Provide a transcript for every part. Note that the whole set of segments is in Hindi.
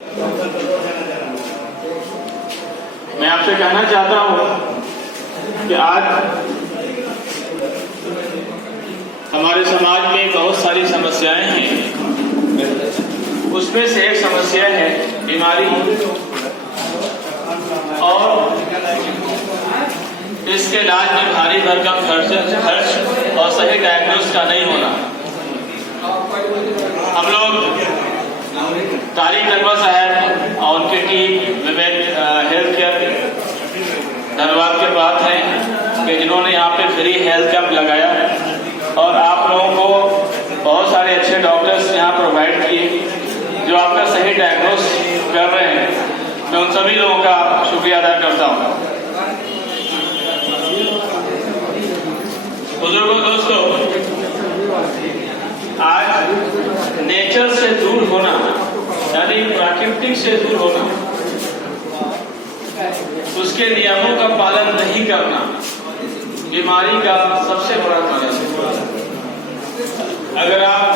मैं आपसे कहना चाहता हूं कि आज हमारे समाज में बहुत सारी समस्याएं हैं। उसमें से एक समस्या है बीमारी और इसके इलाज में भारी भरकम खर्च और सही डायग्नोस का नहीं होना। हम लोग तारिक नकवा साहब और उनकी टीम विवेक हेल्थ केयर धन्यवाद के बात है कि जिन्होंने यहाँ पे फ्री हेल्थ कैंप लगाया और आप लोगों को बहुत सारे अच्छे डॉक्टर्स यहाँ प्रोवाइड किए जो आपका सही डायग्नोस कर रहे हैं। मैं उन सभी लोगों का शुक्रिया अदा करता हूँ। बुजुर्गों, दोस्तों, आज नेचर से दूर होना यानी प्राकृतिक से दूर होना, उसके नियमों का पालन नहीं करना बीमारी का सबसे बड़ा कारण है। अगर आप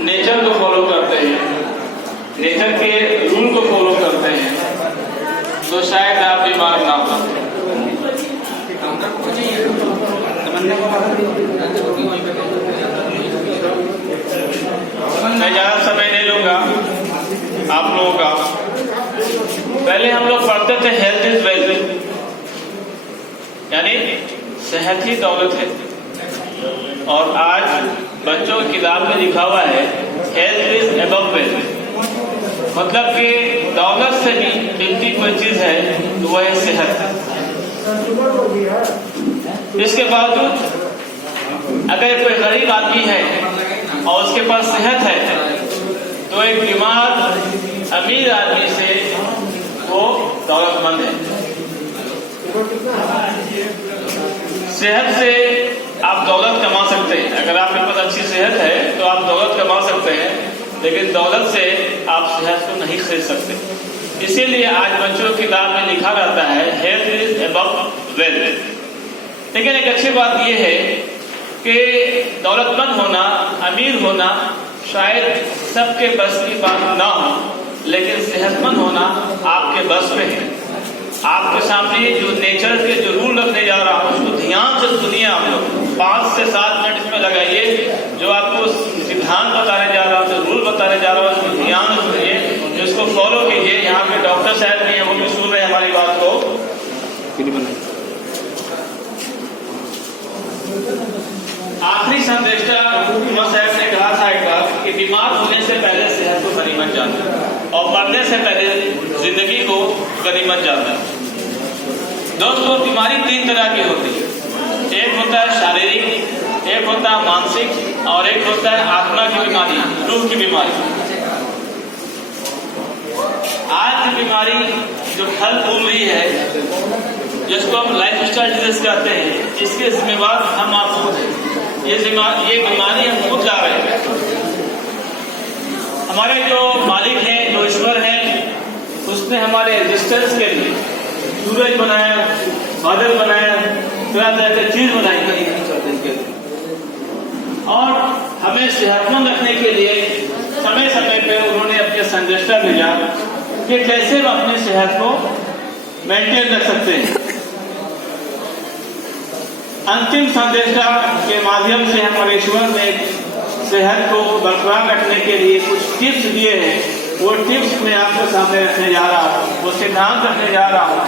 नेचर को फॉलो करते हैं, नेचर के रूल को फॉलो करते हैं, तो शायद आप बीमार ना हो। मैं ज्यादा समय नहीं लूंगा आप लोगों का। पहले हम लोग पढ़ते थे हेल्थ इज वेल्थ, यानी सेहत ही दौलत है, और आज बच्चों की किताब में लिखा हुआ है हेल्थ इज अबव वेल्थ। मतलब कि दौलत से भी कीमती कोई चीज है तो वह है सेहत। इसके बावजूद अगर कोई गरीब आदमी है और उसके पास सेहत है तो एक बीमार अमीर आदमी से वो दौलतमंद है। सेहत से आप दौलत कमा सकते हैं। अगर आपके पास अच्छी सेहत है तो आप दौलत कमा सकते हैं, लेकिन दौलत से आप सेहत को नहीं खरीद सकते। इसीलिए आज बच्चों की किताब में लिखा रहता है हेल्थ इज अबव वेल्थ। लेकिन एक अच्छी बात यह है कि दौलतमंद होना, अमीर होना शायद सबके बस की बात ना हो, लेकिन सेहतमंद होना आपके बस में है। आपके सामने जो नेचर के जो रूल रखने जा रहा हूँ उसको ध्यान से सुनिए। आप लोग 5 से 7 मिनट इसमें लगाइए। जो आपको सिद्धांत बताने जा रहा हूँ, जो रूल बताने जा रहा हूँ, उसको ध्यान से सुनिए, उसको फॉलो कीजिए। यहाँ पे डॉक्टर साहब भी हैं, वो भी सुन रहे हैं हमारी बात को। आखिरी संदेशा साहब ने कहा था एक बार कि बीमार होने से पहले सेहत को गनीमत जानना और मरने से पहले जिंदगी को गनीमत जानना। दोस्तों, बीमारी 3 तरह की होती है। एक होता है शारीरिक, एक होता है मानसिक और एक होता है आत्मा की बीमारी, रूह की बीमारी। आज की बीमारी जो फल फूल रही है, जिसको हम लाइफ स्टाइल डिजीज कहते हैं, इसके जिम्मेवार हम आप खुद हैं। ये बीमारी हम खुद ला रहे हैं। हमारे जो मालिक हैं, जो ईश्वर हैं, उसने हमारे एग्जिस्टेंस के लिए सूरज बनाया, बादल बनाया, तरह तरह की चीज बनाई और हमें सेहतमंद रखने के लिए समय समय पे उन्होंने अपने संदेशा भेजा कि कैसे हम अपनी सेहत को मेंटेन रख सकते हैं। अंतिम संदेशा के माध्यम से हमारे ईश्वर ने सेहत को बरकरार रखने के लिए कुछ टिप्स दिए हैं। वो टिप्स मैं आपके सामने रखने जा रहा हूँ, वो सिद्धांत रखने जा रहा हूँ।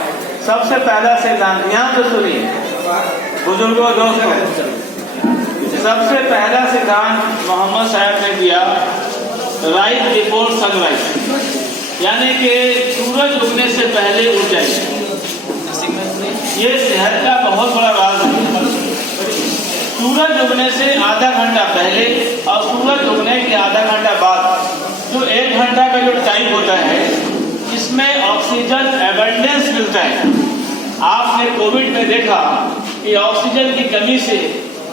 सबसे पहला सिद्धांत ध्यान से सुनिए बुजुर्गों, दोस्तों। सबसे पहला सिद्धांत मोहम्मद साहब ने दिया, राइज बिफोर सनराइज, यानी कि सूरज उगने से पहले उठ जाइए। ये सेहत का बहुत बड़ा राज है। सूरज उगने से आधा घंटा पहले और सूरज उगने के आधा घंटा बाद जो 1 घंटा का जो टाइम होता है, इसमें ऑक्सीजन एबंडेंस मिलता है। आपने कोविड में देखा कि ऑक्सीजन की कमी से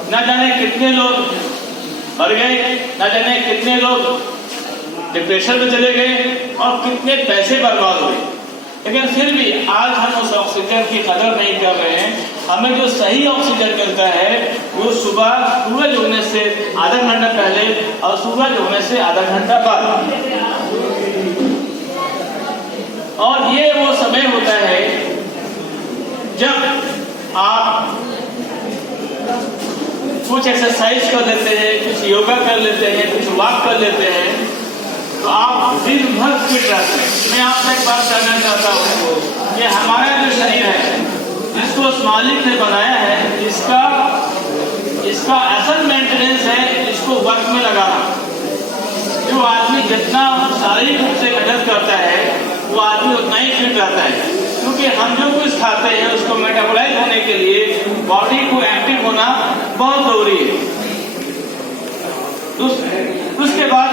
न जाने कितने लोग मर गए, न जाने कितने लोग डिप्रेशन में चले गए और कितने पैसे बर्बाद हुए। लेकिन फिर भी आज हम उस ऑक्सीजन की कदर नहीं कर रहे हैं। हमें जो सही ऑक्सीजन मिलता है वो सुबह सूरज उगने से आधा घंटा पहले और सूरज उगने से आधा घंटा बाद। जब आप कुछ एक्सरसाइज कर लेते हैं, कुछ योगा कर लेते हैं, कुछ वॉक कर लेते हैं, तो आप दिन भर फिट रहते हैं। मैं आपसे एक बात कहना चाहता हूँ कि हमारा जो शरीर है, जिसको उस मालिक ने बनाया है, इसका असल मेंटेनेंस है इसको वर्क में लगाना। जो आदमी जितना शारीरिक रूप से मेहनत करता है वो आदमी उतना ही फिट रहता है, क्योंकि हम जो कुछ खाते हैं उसको मेटाबोलाइज होने के लिए बॉडी को एक्टिव होना बहुत जरूरी है। उसके बाद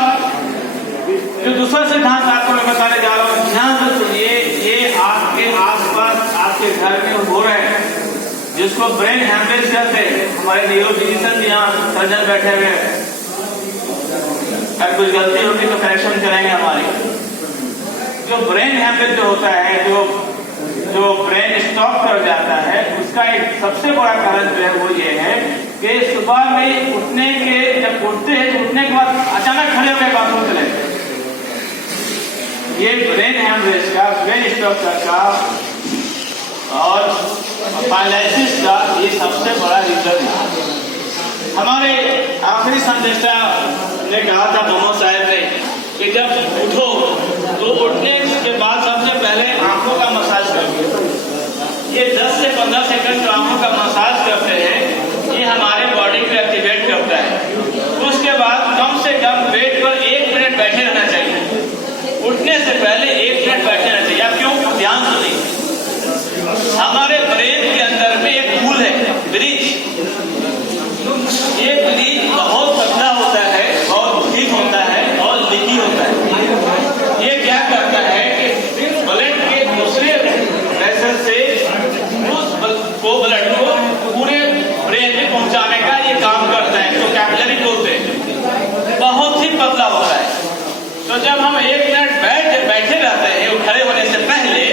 जो दूसरा सिद्धांत आपको मैं बताने जा रहा हूँ, ध्यान से सुनिए। ये आपके आसपास आपके घर में हो रहा है, जिसको ब्रेन हैमरेज कहते हैं। हमारे न्यूरोफिजिशियन यहाँ सर्जन बैठे हुए हैं, अगर कुछ गलती होगी तो करेक्शन करेंगे हमारी। जो ब्रेन हैमरेज जो होता है, जो ब्रेन स्टॉप कर जाता है, उसका एक सबसे बड़ा कारण जो है वो ये है कि सुबह में उठने के बाद अचानक खड़े होकर बाथरूम चले। ये ब्रेन हैमरेज का, ब्रेन स्टॉप का और पैरालिसिस का ये सबसे बड़ा रीजन है। हमारे आखिरी संदेशा ने कहा था मोहम्मद साहब ने कि जब उठो तो उठने के बाद सबसे पहले आंखों का मसाज करो। ये 10 से 15 सेकंड जो आंखों का मसाज करते हैं, ये हमारे बॉडी को एक्टिवेट करता है। उसके बाद कम से कम बेड पर 1 मिनट बैठे रहना चाहिए। उठने से पहले 1 मिनट बैठे रहना चाहिए। आप क्यों? ध्यान सुनिए। हमारे ब्रेन के अंदर में एक फूल है, ब्रिज। ये ब्रिज बहुत पतला होता है, बहुत ठीक होता है और लीकी होता है। ये क्या करता है कि ब्लड के दूसरे वेसल से उस ब्लड को पूरे ब्रेन में पहुंचाने का ये काम करता है, तो कैपिलरी बोलते हैं। बहुत ही पतला होता है। तो जब हम 1 मिनट बैठे रहते हैं खड़े होने से पहले,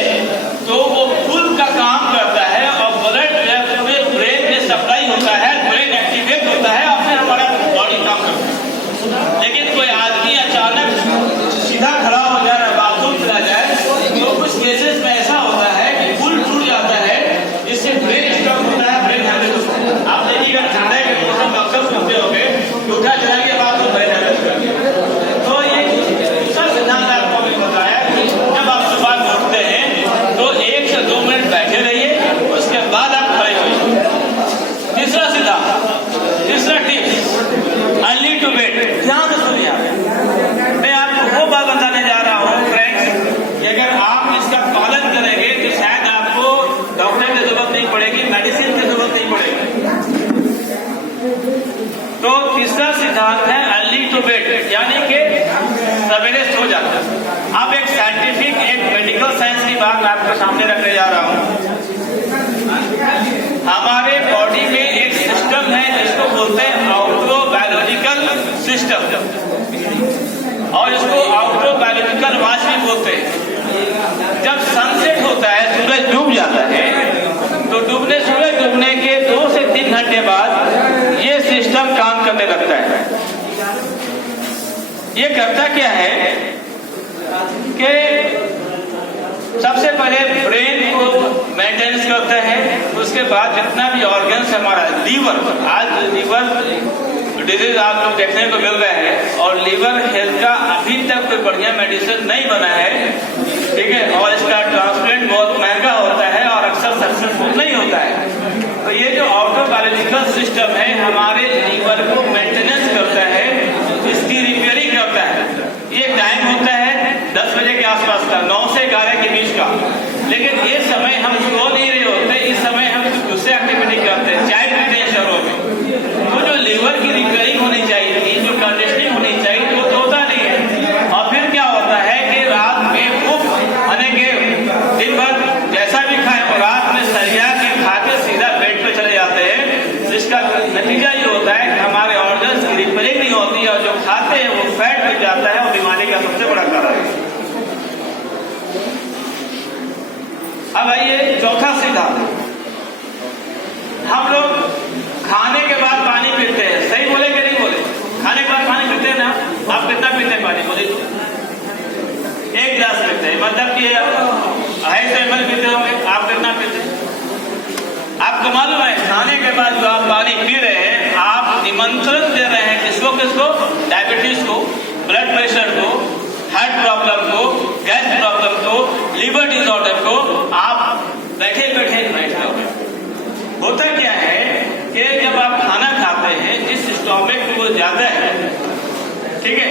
तो वो फूल का काम करता है और ब्लड पूरे ब्रेन में सप्लाई होता है, ब्रेन एक्टिवेट होता है और फिर हमारा बॉडी काम करता है। लेकिन कोई आदमी अचानक सीधा खड़ा हो जाए, बाथरूम चला जाए, तो कुछ केसेस में ऐसा होता है कि फूल टूट जाता है, जिससे ब्रेन स्ट्रोक होता है, ब्रेन हैमरेज होता है। आप देखिएगा ठंडे के मौसम अक्सर सुनते होंगे उठा चला के बाद तो ब्रेन हैमरेज कर दिया। तो ये दूसरा सिद्धांत आपको भी बताया कि जब आप सुबह उठते हैं तो 1 से 2 मिनट बैठे रहिए, उसके बाद आप खड़े होइए। तीसरा सिद्धांत, तीसरा टिप्स, अर्ली टू बेड। ध्यान से सुनिए। मैं आपको वो बात बताने जा रहा हूँ फ्रेंड्स, कि अगर आप इसका पालन करेंगे तो शायद आपको डॉक्टर की जरूरत नहीं पड़ेगी, मेडिसिन की जरूरत नहीं पड़ेगी। तो तीसरा सिद्धांत है अर्ली टू बेड, यानी कि सवेरे सो जाता है। अब एक साइंटिफिक, एक मेडिकल साइंस की बात आपके सामने रखने जा रहा हूँ। हमारे बॉडी में एक सिस्टम है जिसको बोलते हैं ऑटोबायोलॉजिकल सिस्टम, और इसको ऑटोबायोलॉजिकल वॉच भी बोलते हैं। जब सनसेट होता है, सूरज डूब जाता है, तो सूरज डूबने के 2 से 3 घंटे बाद ये सिस्टम काम करने लगता है। ये करता क्या है कि सबसे पहले ब्रेन को मेंटेनेंस करता है, उसके बाद जितना भी ऑर्गन्स हमारा लीवर, आज लीवर डिजीज आप लोग देखने को मिल रहे हैं, और लीवर हेल्थ का अभी तक कोई बढ़िया मेडिसिन नहीं बना है, ठीक है, और इसका ट्रांसप्लांट बहुत महंगा होता है और अक्सर सक्सेसफुल नहीं होता है। तो ये जो ऑटोबायोलॉजिकल सिस्टम है हमारे लीवर को मेंटेनेंस करता है, इसकी रिपेयरिंग करता है। ये टाइम होता है 10 बजे के आसपास का, 9 से 11 के बीच का, लेकिन ये समय हम सो नहीं रहे होते, इस समय हम दूसरे एक्टिविटी करते हैं, चाय पीते हैं शहरों में। तो जो लीवर की रिपेयरिंग होनी चाहिए थी, जो कंडीशनिंग होनी चाहिए, वो तो होता नहीं है। और फिर क्या होता है कि रात में भूख आने के दिन भर जैसा भी खाए और रात में सरिया के खा के सीधा बेड पे चले जाते हैं, जिसका नतीजा ये होता है कि हमारे ऑर्गन्स की रिपेयरिंग नहीं होती और जो खाते हैं वो फैट मिल जाता है, और बीमारी का सबसे बड़ा कारण है। अब आइए चौथा सिद्धांत। हम लोग खाने के बाद पानी पीते हैं, सही बोले कि नहीं बोले? खाने के बाद पानी पीते हैं ना? आप कितना पीते हैं पानी? बोले 1 गिलास पीते हैं, मतलब कि 250 ml पीते होंगे। आप कितना पीते हैं? आपको मालूम है खाने के बाद जो आप पानी पी रहे हैं, आप निमंत्रण दे रहे हैं किसको किसको? डायबिटीज को, ब्लड प्रेशर को, हार्ट प्रॉब्लम को, गैस प्रॉब्लम को, लीवर डिसऑर्डर को। आप बैठे बैठे बैठ जाओगे। होता क्या है कि जब आप खाना खाते हैं, जिस स्टोमक में वो ज्यादा है, ठीक है,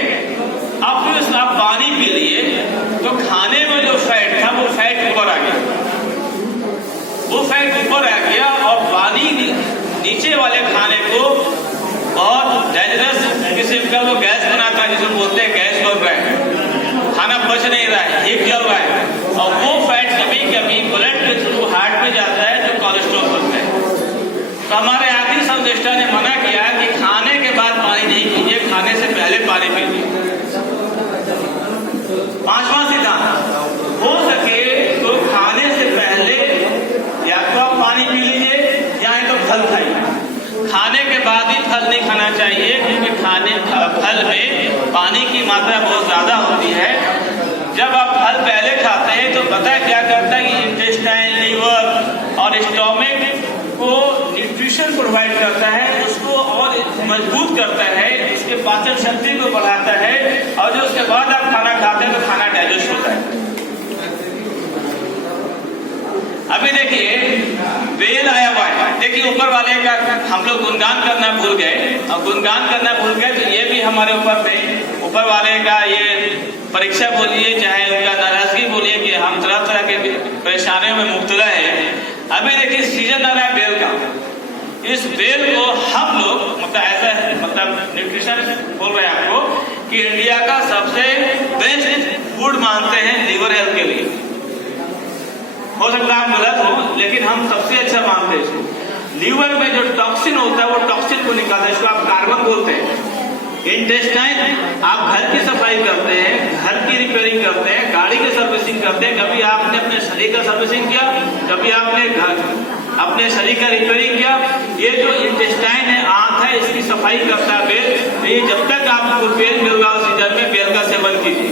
अब फिर आप पानी पी लिए तो खाने में जो फैट था वो फैट ऊपर आ गया, वो फैट ऊपर आ गया और पानी नीचे वाले खाने को बहुत डेंजरस किस्म का वो गैस बनाता है, जिसे बोलते हैं गैस बन रहा है, खाना पच नहीं रहा है, हीट जल रहा है, और वो फैट कभी कभी ब्लड के थ्रू हार्ट में जाता है जो कोलेस्ट्रॉल बनता है। तो हमारे आदि संदेष्टा ने मना किया कि खाने के बाद पानी नहीं पीजिए, खाने से पहले पानी पीजिए। पांचवा सिद्धांत, हो सके तो खाने से पहले या तो आप पानी पी लीजिए या तो फल खाइए। खाने के बाद ही फल नहीं खाना चाहिए, क्योंकि फल में पानी की मात्रा बहुत ज्यादा होती है। जब आप फल पहले खाते हैं तो पता है क्या करता है कि इंटेस्टाइन, लीवर और स्टोमक को न्यूट्रिशन प्रोवाइड करता है, उसको और मजबूत करता है, उसके पाचन शक्ति को बढ़ाता है, और जो उसके बाद आप खाना खाते हैं तो खाना डाइजेस्ट होता है। अभी देखिए बेल आया हुआ है, देखिए ऊपर वाले का हम लोग गुणगान करना भूल गए, और गुणगान करना भूल गए तो ये भी हमारे ऊपर वाले का ये परीक्षा बोलिए चाहे उनका नाराजगी बोलिए कि हम तरह तरह के परेशानियों में मुब्तला है। अभी देखिए सीजन आ रहा है बेल का, इस बेल को हम लोग मतलब न्यूट्रिशन बोल रहे हैं आपको कि इंडिया का सबसे बेस्ट फूड मानते हैं लीवर हेल्थ के लिए। हो सकता है आप गलत हो, लेकिन हम सबसे अच्छा मानते हैं इसको। लीवर में जो टॉक्सिन होता है वो टॉक्सिन को निकालता है, इसको आप कार्बन बोलते हैं। इंटेस्टाइन, आप घर की सफाई करते हैं, घर की रिपेयरिंग करते हैं, गाड़ी की सर्विसिंग करते हैं, कभी आपने अपने शरीर का सर्विसिंग किया, कभी आपने अपने शरीर का रिपेयरिंग किया। ये जो इंटेस्टाइन है, आंत है, इसकी सफाई करता है बेल। तो ये जब तक आपको बेल मिल रहा हो सीजन में, बेल का सेवन कीजिए।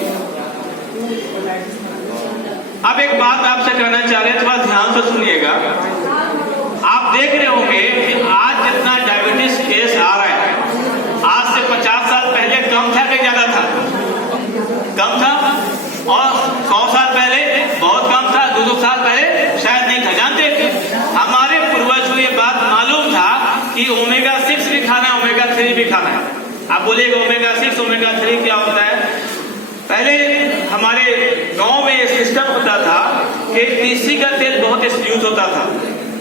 अब एक बात आपसे कहना चाह रहे हैं, थोड़ा ध्यान से सुनिएगा। आप देख रहे होंगे कि आज जितना डायबिटीज केस आ रहा है, आज से 50 साल पहले कम था कि ज्यादा था? कम था। और 100 साल पहले बहुत कम था, 200 साल पहले शायद नहीं था। जानते थे हमारे पूर्वज को ये बात मालूम था कि ओमेगा 6 भी खाना है, ओमेगा 3 भी खाना है। आप बोलिएगा ओमेगा 6 ओमेगा 3 क्या होता है? पहले हमारे गांव में सिस्टम होता था कि तीसी का तेल बहुत यूज होता था,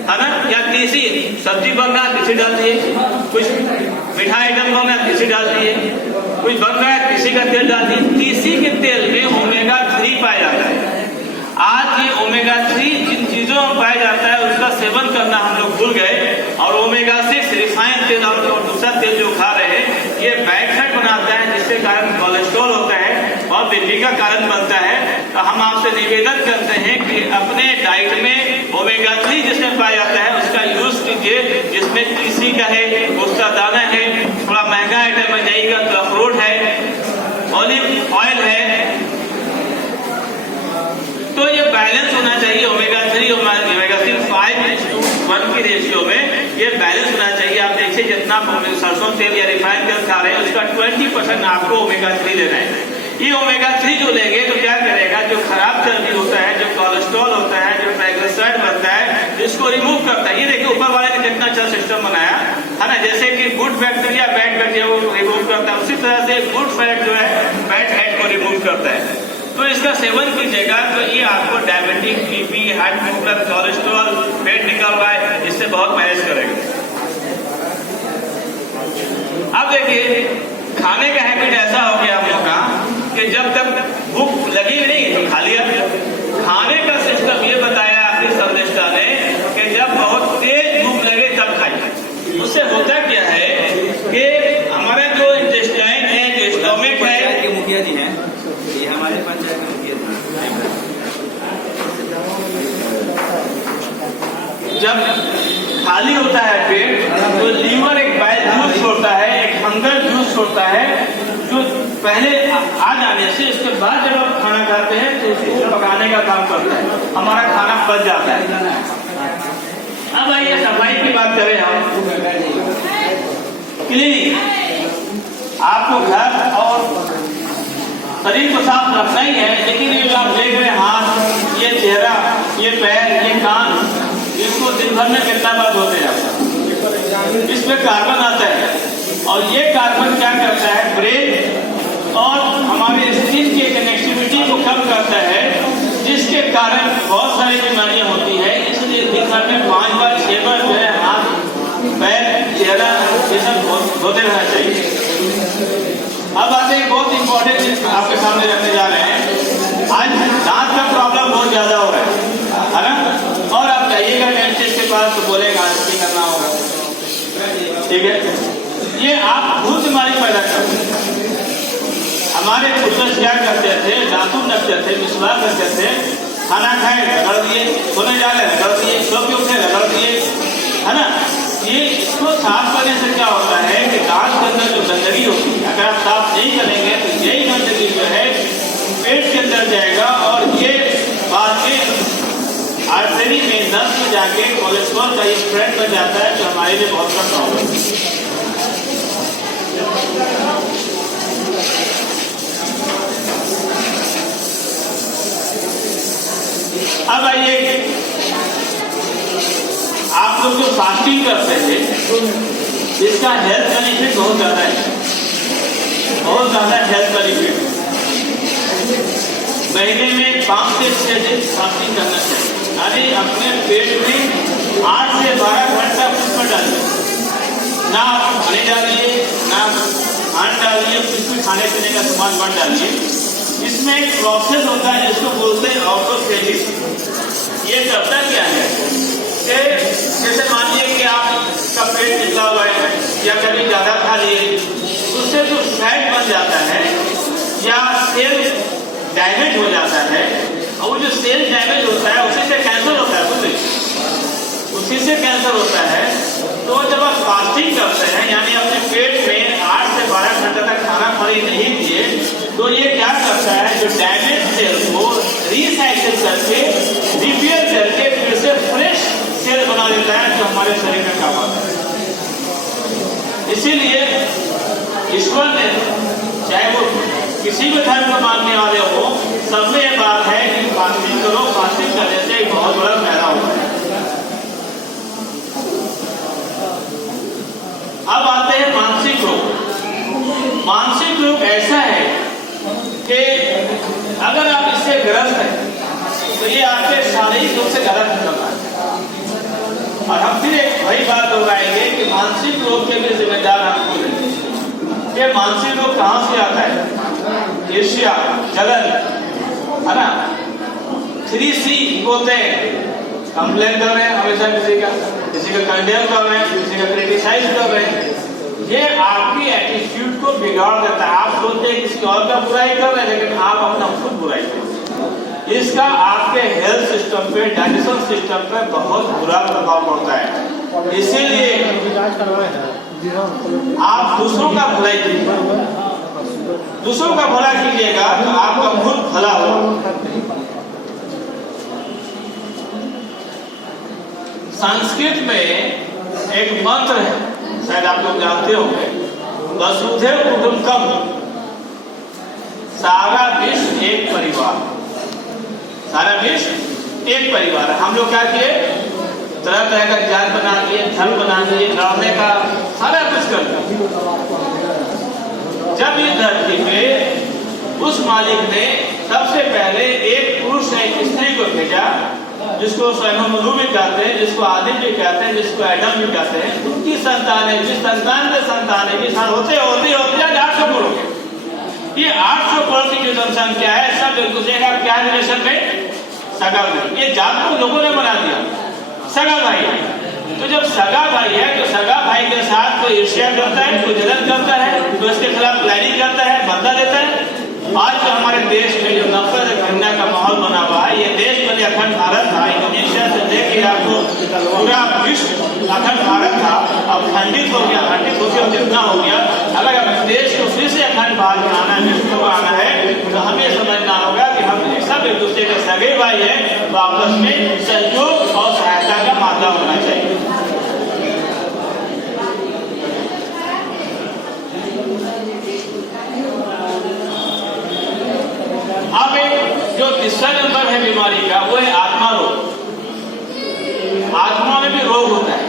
है ना? या तीसी सब्जी बन रहा है तीसी डाल दिए, कुछ मिठाई आइटम बन रहा है तीसी डाल दिए, कुछ बन रहा है तीसी का तेल डाल दिए। तीसी के तेल में ओमेगा 3 पाया जाता है। आज ये ओमेगा 3 जिन चीजों में पाया जाता है उसका सेवन करना हम लोग भूल गए, और ओमेगा 6 रिफाइंड तेल और दूसरा तेल जो खा रहे हैं, ये बैड फैट बनाता है, जिसके कारण कोलेस्ट्रॉल होता है और बीपी का कारण बनता है। तो हम आपसे निवेदन करते हैं कि अपने डाइट में ओमेगा 3 जिसमें पाया जाता है उसका यूज कीजिए, जिसमें तीसी का है, उसका दाना है, थोड़ा महंगा आइटम में जाइएगा तो अखरोट है, ऑलिव ऑयल है। तो ये बैलेंस होना चाहिए, ओमेगा 3 ओमेगा 5:1 की रेशियो में ये बैलेंस होना चाहिए। आप देखिए जितना सरसों तेल या रिफाइंड तेल खा रहे हैं उसका 20% आपको ओमेगा 3 लेना है। ये ओमेगा 3 जो लेंगे तो क्या करेगा, जो खराब चर्बी होता है, जो कोलेस्ट्रॉल होता है, जो ट्राइग्लिसराइड बनता है, इसको रिमूव करता है। ये देखिए ऊपर वाले ने कितना अच्छा सिस्टम बनाया है ना, जैसे कि गुड बैक्टीरिया बैड बैक्टीरिया को रिमूव करता है, उसी तरह से गुड फैट जो है बैड फैट को रिमूव करता है। तो इसका सेवन कीजिएगा तो ये आपको diabetes, BP, heart problem, cholesterol, पेट निकल रहा है, इससे बहुत मैनेज करेगा। अब देखिए खाने का हैबिट ऐसा हो गया हम लोग का कि जब तक भूख लगी नहीं तो खा लिया। खाने का सिस्टम ये बताया आपकी सर्वनिष्ठा ने कि जब बहुत तेज भूख लगे तब खाइए। उससे होता क्या है कि हमारा जो इंटेस्टाइन है, जो स्टोमक है, मुखिया जी हैं, ये हमारे पंचायत के मुखिया जी। जब खाली होता है पेट तो लीवर एक बाइल जूस छोड़ता है, एक हंगर जूस छोड़ता है, जो पहले आ जाने से इसके बाद जब आप खाना खाते हैं तो उसे पकाने का काम करता है, हमारा खाना पच जाता है। अब आइए सफाई की बात करें हम। क्लीनिंग, आपको घर और शरीर को साफ रखना ही है, लेकिन ये जो आप देख रहे हैं हाथ, ये चेहरा, ये पैर, ये कान, इसको दिन भर में कितना बार धोते जाता है। इसमें कार्बन आता है और ये कार्बन क्या करता है, ब्रेन और हमारे स्किन के कनेक्टिविटी को कम करता है, जिसके कारण बहुत सारी बीमारियां होती है। इसलिए दिन भर में 5 बार 6 बार जो है हाथ, पैर, चेहरा ये सब धोते रहना चाहिए। अब आते हैं बहुत इंपॉर्टेंट आपके सामने रखने जा रहे हैं। आज दांत का प्रॉब्लम बहुत ज्यादा हो रहा है ना, और आप जाइएगा डेंटिस्ट के पास तो बोलेगा नहीं करना होगा, ठीक है। ये आप खुद बीमारी पैदा करते हैं। हमारे पूर्वज क्या करते थे, दातुन रखते थे, मिसवाक रखते थे, खाना खाए रगड़ दिए, सोने जाने रगड़ दिए, सो के उठे रगड़ दिए, है ना। ये इसको साफ करने से क्या होता है कि दांत के अंदर जो गंदगी होती है, अगर आप साफ नहीं करेंगे तो यही गंदगी जो है पेट के अंदर जाएगा और ये बाद में आर्टरी में नस में जाके कोलेस्ट्रॉल का स्प्रेड बन जाता है, जो हमारे लिए बहुत बड़ा प्रॉब्लम है। अब आइए, आप लोग जो फास्टिंग करते थे, इसका हेल्थ बेनिफिट बहुत ज्यादा है, बहुत ज्यादा हेल्थ बेनिफिट। महीने में 5 से 6 दिन फास्टिंग करना चाहिए, यानी अपने पेट में 8 से 12 घंटा कुछ मत डालिए, ना पानी डालिए, ना खाना डालिए, कुछ भी खाने पीने का सामान मत डालिए। इसमें एक प्रोसेस होता है जिसको बोलते हैं ऑटोफेजिस। ये करता क्या है कि जैसे मानिए कि आपका पेट निकला हुआ है या कभी ज्यादा खा लिए, उससे जो फैट बन जाता है या सेल डैमेज हो जाता है, और वो जो सेल डैमेज होता है उसी से कैंसर होता है, उसी से कैंसर होता है। तो जब आप फास्टिंग करते हैं, यानी अपने पेट में 8 से 12 घंटे तक खाना पानी नहीं दिए, तो ये क्या करता है, जो डैमेज सेल को रिसाइकिल करके, रिपेयर करके फिर से फ्रेश सेल बना देता है, जो हमारे शरीर में काम आता है। इसीलिए ईश्वर ने, चाहे वो किसी भी धर्म को मानने वाले हो, सब में ये बात है कि फास्टिंग करो। फास्टिंग करने से एक बहुत बड़ा फायदा होता है। अब आते हैं मानसिक रोग। मानसिक रोग ऐसा है कि अगर आप इससे ग्रस्त हैं तो ये आपके शारीरिक रूप से गलत करना है। और हम फिर एक वही बात दोहराएंगे कि मानसिक रोग के भी जिम्मेदार हम खुद हैं। ये मानसिक रोग कहाँ से आता है? ईर्ष्या, जलन, है ना। 3C बोलते हैं, कंप्लेन कर रहे हैं हमेशा किसी का कंडेम कर रहे हैं, किसी का क्रिटिसाइज कर रहे हैं। ये आपकी एटीट्यूड को बिगाड़ देता है। आप सोचते हैं किसी और का बुराई कर रहे हैं, लेकिन आप अपना खुद बुराई कर रहे हैं। इसका आपके हेल्थ सिस्टम पे, डाइजेशन सिस्टम पे बहुत बुरा प्रभाव पड़ता है। इसीलिए आप दूसरों का भलाई कीजिए, दूसरों का भला कीजिएगा तो आपका खुद भला होगा। संस्कृत में एक मंत्र है, शायद आप लोग जानते होंगे, वसुधैव कुटुंबकम, सारा विश्व एक परिवार। सारा विश्व एक परिवार। हम लोग क्या किए, तरह तरह का जाल बना दिए, धर्म बना दिए, लड़ने का सारा कुछ कर दिया। जब ये धरती पे उस मालिक ने सबसे पहले एक पुरुष ने एक स्त्री को भेजा, जिसको स्वयं भी कहते हैं, जिसको आदिम भी कहते हैं, जिसको एडम भी कहते हैं, उनकी संतान है, जिस संतान के संतान है, किसान होते होते होते आज 800 करोड़ हो गए। ये 800 करोड़ की जो जनसंख्या है, सब एक दूसरे का क्या रिलेशन में, सगा भाई। ये जात को लोगों ने बना दिया, सगा भाई। तो जब सगा भाई है तो सगा भाई के साथ कोई ईर्ष्या करता है, कोई जलन करता है, तो इसके खिलाफ प्लानिंग करता है, बदला देता है। आज जो हमारे देश में जो नफरत घृणा का माहौल बना हुआ है, ये देश पहले अखंड भारत था, इंडोनेशिया से लेके आपको पूरा विश्व अखंड भारत था, अब खंडित हो गया, खंडित होकर जितना हो गया। अगर हम देश को फिर से अखंड भारत बनाना है, विश्व को आना है, तो हमें समझना होगा कि हम सब एक दूसरे के सगे भाई है तो आपस में सहयोग और सहायता का माध्यम होना चाहिए। अब एक जो तीसरा नंबर है बीमारी का वो है आत्मा रोग। आत्मा में भी रोग होता है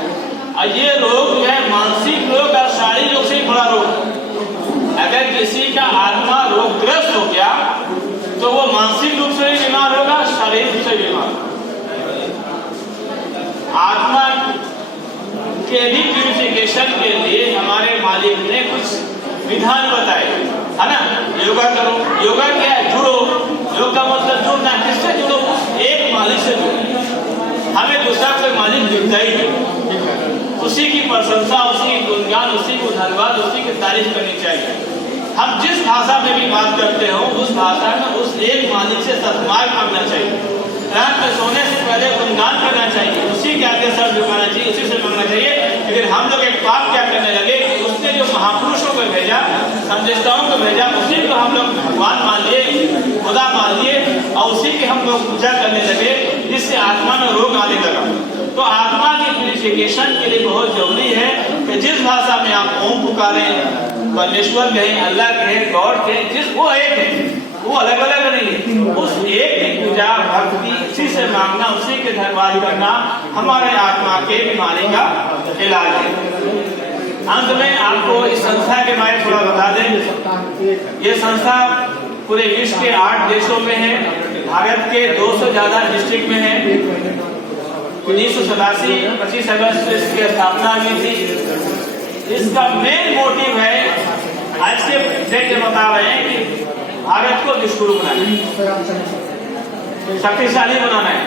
और ये रोग जो है मानसिक रोग और शारीरिक रोग से ही बड़ा रोग है। अगर किसी का आत्मा रोगग्रस्त हो गया तो वो मानसिक रूप से भी बीमार होगा, शारीरिक रूप से बीमार होगा। आत्मा के भी प्यूरिफिकेशन के लिए हमारे मालिक ने कुछ विधान बताए, है ना। योगा करो, योगा क्या है? जुड़ो। योग का मतलब जुड़ना, किससे जुड़ो? एक मालिक से जुड़ो। हमें दूसरा कोई मालिक दिखता ही नहीं, उसी की प्रशंसा, उसी की गुणगान, उसी को धन्यवाद, उसी की तारीफ करनी चाहिए। हम जिस भाषा में भी बात करते हो उस भाषा में उस एक मालिक से सतमार्ग करना चाहिए। रात में सोने से पहले गुणगान करना चाहिए, उसी के आगे सर झुकाना चाहिए, उसी से मांगना चाहिए। लेकिन हम लोग एक पाप क्या करने लगे कि उसने जो महापुरुषों को भेजा, संदेशताओं को भेजा, उसी को हम लोग भगवान मान लिए, खुदा मान लिए और उसी की हम लोग पूजा करने लगे, जिससे आत्मा में रोग आने लगा। तो आत्मा की प्यूरिफिकेशन के लिए बहुत जरूरी है कि जिस भाषा में आप ओम पुकारें, परमेश्वर कहें, अल्लाह कहें, गॉड कहें, जिस वो एक है, वो अलग अलग नहीं है। उस एक की पूजा भक्ति उसी से मांगना, उसी के धन्यवाद करना हमारे आत्मा के बीमारी का इलाज है। अंत में आपको इस संस्था के बारे में थोड़ा बता दें। ये संस्था पूरे विश्व के 8 देशों में है, भारत के 200 ज्यादा डिस्ट्रिक्ट में है। 1987 25 अगस्त से इसकी स्थापना हुई थी। इसका मेन मोटिव है, आज के डेट में बता रहे हैं कि भारत को विश्वगुरु बनाना है, शक्तिशाली बनाना है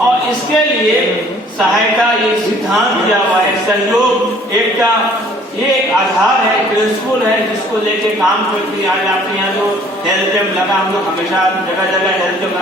और इसके लिए सहायता, ये सिद्धांत दिया हुआ है, सहयोग एक का ये आधार है, प्रिंसिपल है, जिसको लेके काम करती है। आज आपके यहाँ जो हेल्थ कैंप लगा, हम लोग हमेशा जगह जगह हेल्थ कैंप